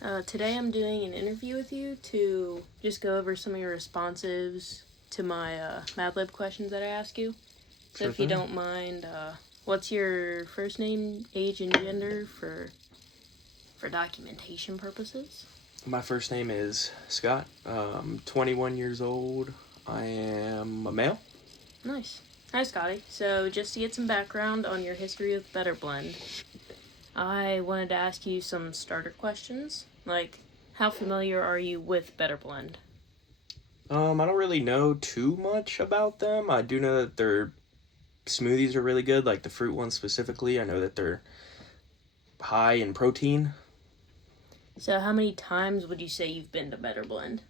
Today I'm doing an interview with you to just go over some of your responses to my Mad Lib questions that I ask you. So Sure if you thing. don't mind, what's your first name, age, and gender for documentation purposes? My first name is Scott. 21 years old. I am a male. Nice. Hi, Scotty. So just to get some background on your history with Better Blend, I wanted to ask you some starter questions, like how familiar are you with Better Blend? I don't really know too much about them. I do know that their smoothies are really good, like the fruit ones specifically. I know that they're high in protein. So how many times would you say you've been to Better Blend?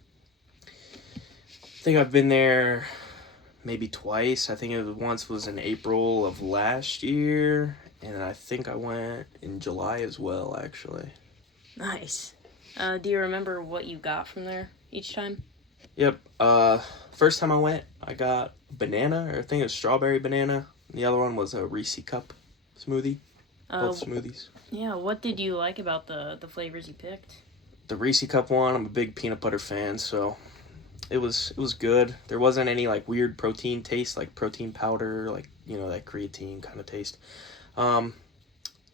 I think I've been there maybe twice. I think once was in April of last year, and I think I went in July as well, actually. Nice. Do you remember what you got from there each time? Yep. First time I went, I got banana, or I think it was strawberry banana. The other one was a Reese cup smoothie. Uh, Both smoothies. yeah, what did you like about the flavors you picked? The Reese cup one, I'm a big peanut butter fan, so it was good. There wasn't any like weird protein taste, like protein powder, like that creatine kind of taste. Um,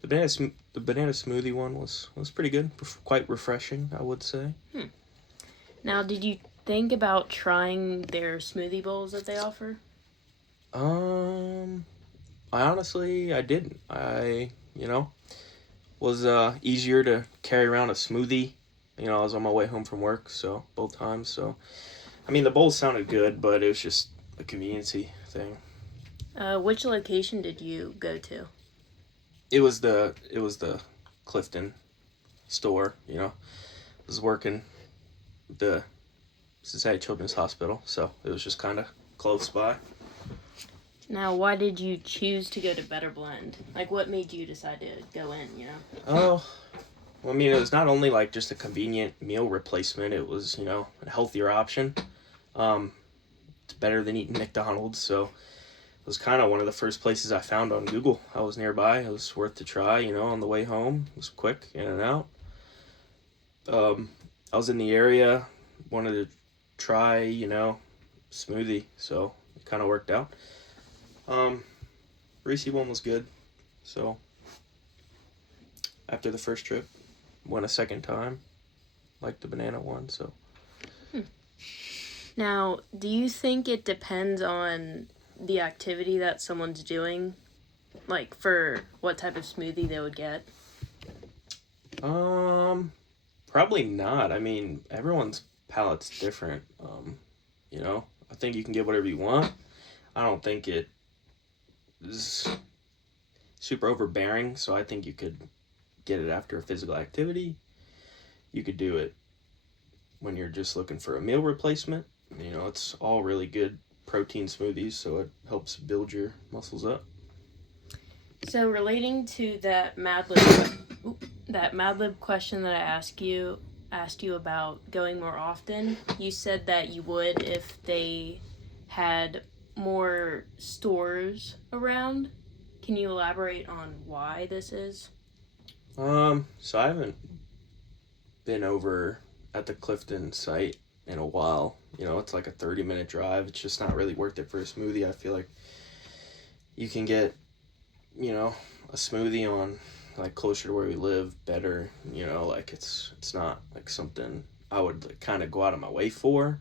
the banana smoothie one was pretty good, quite refreshing, I would say. Now, did you think about trying their smoothie bowls that they offer? Um, I didn't. I was easier to carry around a smoothie. I was on my way home from work, so both times. So I mean, the bowls sounded good, but it was just a conveniency thing. Which location did you go to? It was the Clifton store. I was working at the Cincinnati Children's Hospital, so it was just kind of close by. Now, why did you choose to go to Better Blend? Like, what made you decide to go in? Oh, well, I mean, it was not only like just a convenient meal replacement. It was a healthier option. Um, it's better than eating McDonald's, so it was kind of one of the first places I found on Google. I was nearby. It was worth to try. On the way home, it was quick in and out. Um, I was in the area, wanted to try, smoothie, so it kind of worked out. Um, Reese one was good, so after the first trip, went a second time, liked the banana one, so. Now, do you think it depends on the activity that someone's doing? Like, for what type of smoothie they would get? Um, Probably not. I mean, everyone's palate's different. I think you can get whatever you want. I don't think it is super overbearing, so I think you could get it after a physical activity. You could do it when you're just looking for a meal replacement. It's all really good protein smoothies, so it helps build your muscles up. So, relating to that Mad Lib question that I asked you about going more often, you said that you would if they had more stores around. Can you elaborate on why this is? So I haven't been over at the Clifton site in a while. It's like a 30-minute drive. It's just not really worth it for a smoothie. I feel like you can get, a smoothie on like closer to where we live better. Like it's not like something I would like, kind of go out of my way for.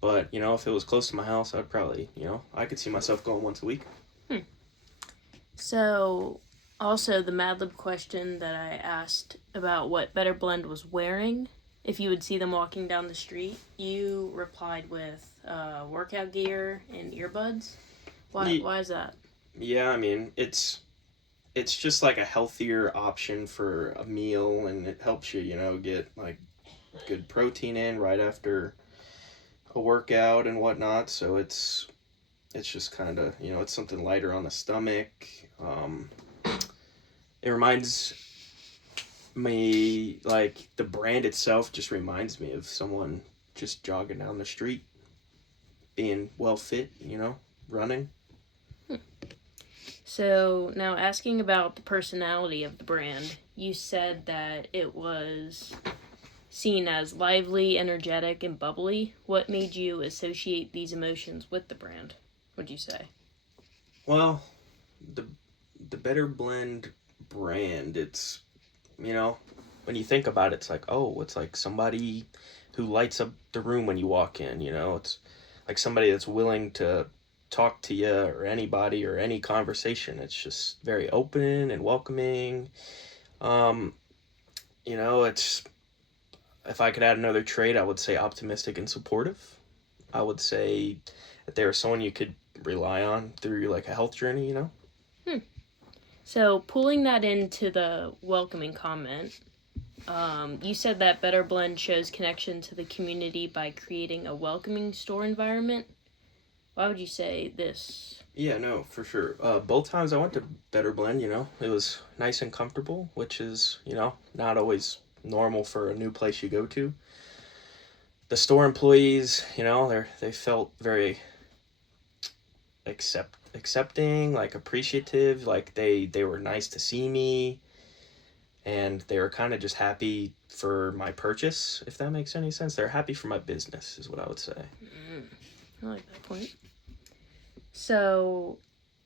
But if it was close to my house, I'd probably, I could see myself going once a week. Hmm. So, also the Mad Lib question that I asked about what Better Blend was wearing, if you would see them walking down the street, you replied with workout gear and earbuds. Why? Ye- Why is that? Yeah, I mean it's just like a healthier option for a meal, and it helps you, get like good protein in right after a workout and whatnot. So it's just kind of it's something lighter on the stomach. It reminds me, like, the brand itself just reminds me of someone just jogging down the street, being well fit, running. So now asking about the personality of the brand, you said that it was seen as lively, energetic, and bubbly. What made you associate these emotions with the brand, would you say? Well, the Better Blend brand, it's, you know, when you think about it, it's like, oh, it's like somebody who lights up the room when you walk in, it's like somebody that's willing to talk to you or anybody or any conversation. It's just very open and welcoming. Um, it's, if I could add another trait, I would say optimistic and supportive. I would say that they're someone you could rely on through like a health journey. So, pulling that into the welcoming comment, you said that Better Blend shows connection to the community by creating a welcoming store environment. Why would you say this? Yeah, no, for sure. Both times I went to Better Blend, it was nice and comfortable, which is, not always normal for a new place you go to. The store employees, they felt very accepting, like appreciative, like they were nice to see me, and they were kind of just happy for my purchase, if that makes any sense. They're happy for my business, is what I would say. I like that point. So,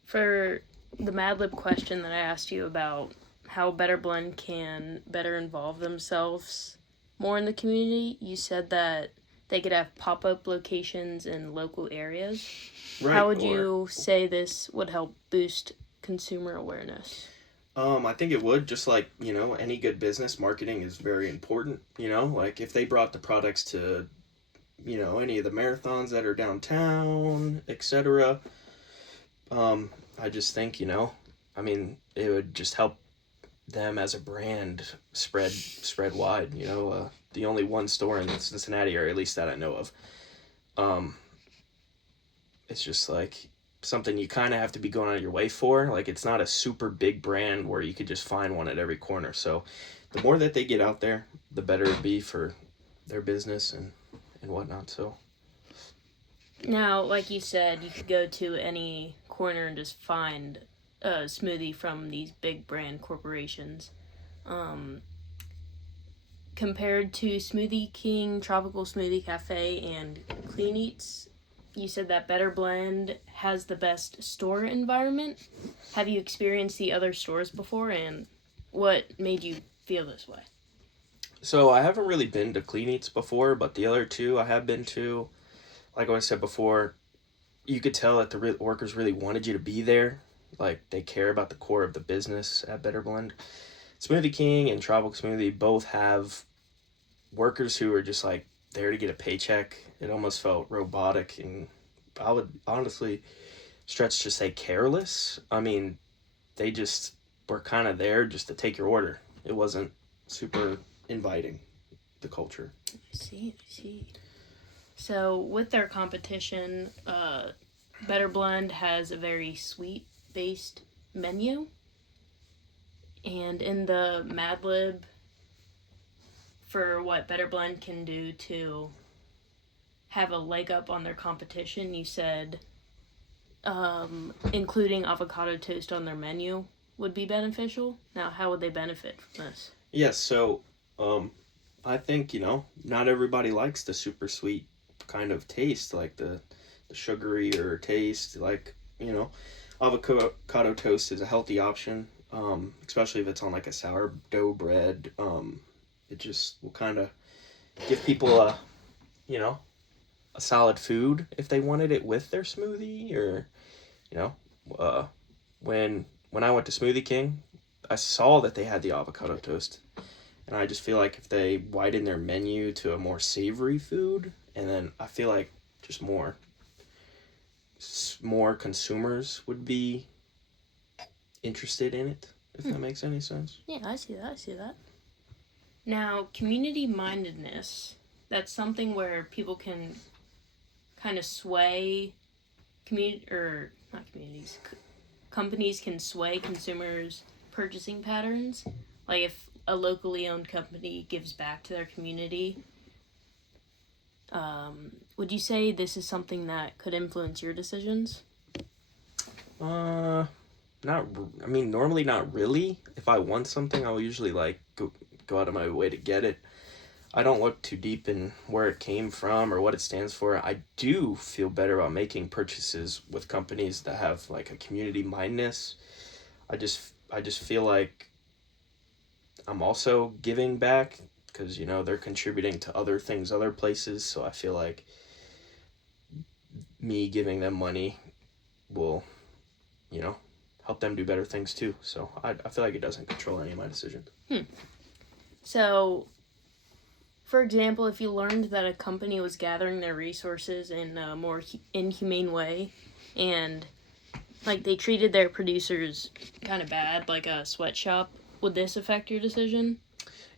for the Mad Lib question that I asked you about how Better Blend can better involve themselves more in the community, you said that they could have pop-up locations in local areas. Right. How would you say this would help boost consumer awareness? I think it would, just like, any good business, marketing is very important, like if they brought the products to, any of the marathons that are downtown, etc. I just think, I mean, it would just help them as a brand spread wide, the only one store in the Cincinnati area, at least that I know of. It's just like something you kind of have to be going out of your way for. Like, it's not a super big brand where you could just find one at every corner. So the more that they get out there, the better it'd be for their business and whatnot. So now, like you said, you could go to any corner and just find a smoothie from these big brand corporations. Compared to Smoothie King, Tropical Smoothie Cafe, and Clean Eats, you said that Better Blend has the best store environment. Have you experienced the other stores before, and what made you feel this way? So I haven't really been to Clean Eats before, but the other two I have been to. Like I said before, you could tell that the workers really wanted you to be there. Like, they care about the core of the business at Better Blend. Smoothie King and Tropical Smoothie both have workers who are just like there to get a paycheck. It almost felt robotic, and I would honestly stretch to say careless. I mean, they just were kind of there just to take your order. It wasn't super inviting, the culture. I see. So, with their competition, Better Blend has a very sweet-based menu. And in the Mad Lib, for what Better Blend can do to have a leg up on their competition, you said including avocado toast on their menu would be beneficial. Now, how would they benefit from this? Yes, so I think, not everybody likes the super sweet kind of taste, like the sugary or taste, like, avocado toast is a healthy option, especially if it's on like a sourdough bread. It just will kind of give people a solid food if they wanted it with their smoothie, or, when I went to Smoothie King, I saw that they had the avocado toast. And I just feel like if they widen their menu to a more savory food, and then I feel like just more consumers would be interested in it, if that makes any sense. Yeah, I see that. Now, community mindedness, that's something where people can kind of sway companies can sway consumers' purchasing patterns. Like, if a locally owned company gives back to their community, would you say this is something that could influence your decisions? Normally not really. If I want something, I'll usually like go out of my way to get it. I don't look too deep in where it came from or what it stands for. I do feel better about making purchases with companies that have like a community mindedness. I just feel like I'm also giving back because they're contributing to other things, other places. So I feel like me giving them money will, you know, help them do better things too. So I feel like it doesn't control any of my decisions. So, for example, if you learned that a company was gathering their resources in a more inhumane way, and like they treated their producers kind of bad, like a sweatshop, would this affect your decision?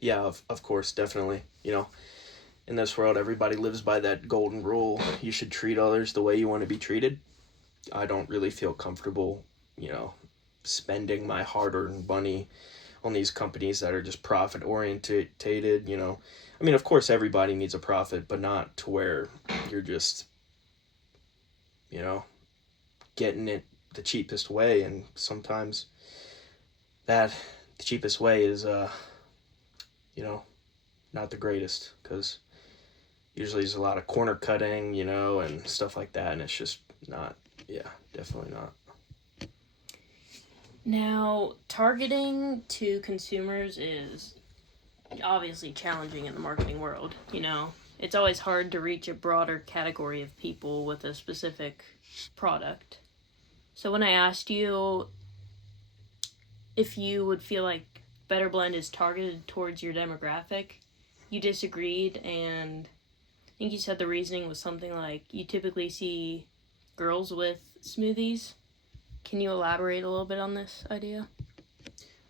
Yeah, of course, definitely. In this world, everybody lives by that golden rule. You should treat others the way you want to be treated. I don't really feel comfortable, spending my hard-earned money on these companies that are just profit orientated. I mean, of course, everybody needs a profit, but not to where you're just, you know, getting it the cheapest way. And sometimes that the cheapest way is, not the greatest because usually there's a lot of corner cutting, and stuff like that, and it's just not. Yeah, definitely not. Now, targeting to consumers is obviously challenging in the marketing world. It's always hard to reach a broader category of people with a specific product. So when I asked you if you would feel like Better Blend is targeted towards your demographic, you disagreed, and I think you said the reasoning was something like you typically see girls with smoothies. Can you elaborate a little bit on this idea?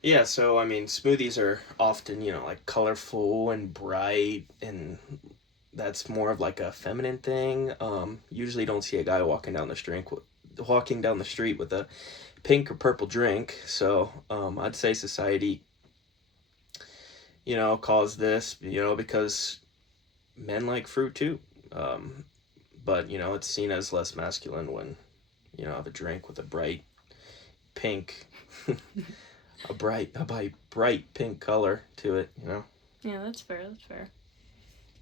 Yeah, so I mean, smoothies are often, like colorful and bright, and that's more of like a feminine thing. Usually don't see a guy walking down the street with a pink or purple drink. So I'd say society, caused this, because men like fruit too. But it's seen as less masculine when have a drink with a bright pink, a bright pink color to it. Yeah, that's fair. That's fair.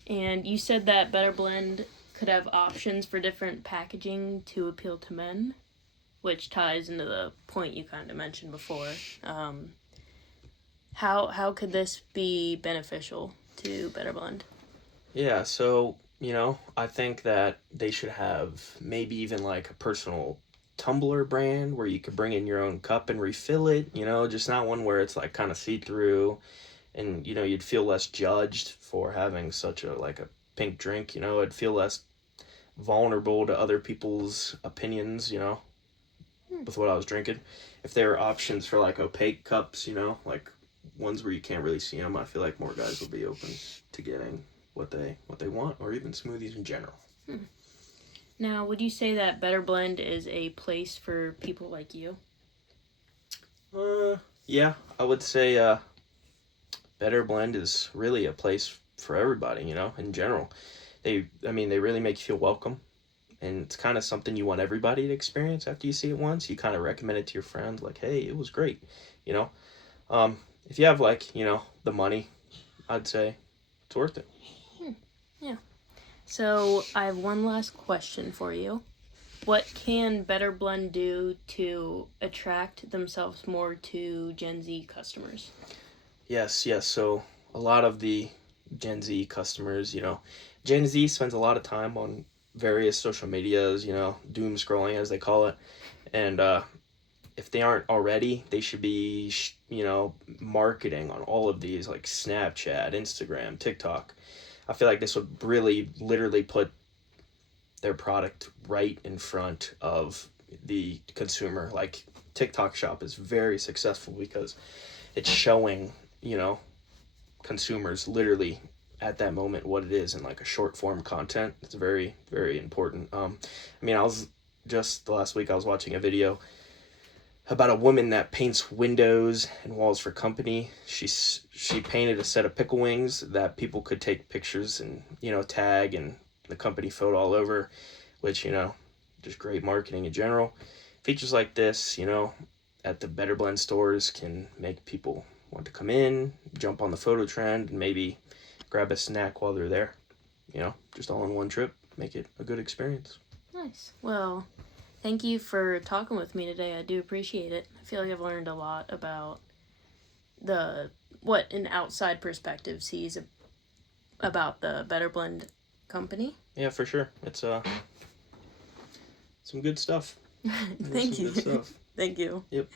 And you said that Better Blend could have options for different packaging to appeal to men, which ties into the point you kind of mentioned before. How could this be beneficial to Better Blend? Yeah, so I think that they should have maybe even like a personal tumbler brand where you could bring in your own cup and refill it. Just not one where it's like kind of see through, and you'd feel less judged for having such a pink drink. It'd feel less vulnerable to other people's opinions. With what I was drinking. If there are options for like opaque cups, like ones where you can't really see them, I feel like more guys will be open to getting what they want, or even smoothies in general. Now, would you say that Better Blend is a place for people like you? Yeah, I would say Better Blend is really a place for everybody, in general. They really make you feel welcome, and it's kind of something you want everybody to experience after you see it once. You kind of recommend it to your friends, like, hey, it was great, you know. If you have the money, I'd say it's worth it. Yeah. So I have one last question for you. What can Better Blend do to attract themselves more to Gen Z customers? Yes. So a lot of the Gen Z customers, Gen Z spends a lot of time on various social medias, doom scrolling as they call it, and if they aren't already, they should be, marketing on all of these like Snapchat, Instagram, TikTok. I feel like this would really literally put their product right in front of the consumer. Like TikTok Shop is very successful because it's showing, consumers literally at that moment what it is in like a short form content. It's very, very important. I was just the last week I was watching a video about a woman that paints windows and walls for company. She painted a set of pickle wings that people could take pictures and tag and the company photo all over, which just great marketing in general. Features like this, at the Better Blend stores can make people want to come in, jump on the photo trend, and maybe grab a snack while they're there. You know, just all in one trip, make it a good experience. Nice. Well, thank you for talking with me today. I do appreciate it. I feel like I've learned a lot about what an outside perspective sees about the Better Blend company. Yeah, for sure. It's some good stuff. Thank Some you. good stuff. Thank you. Yep.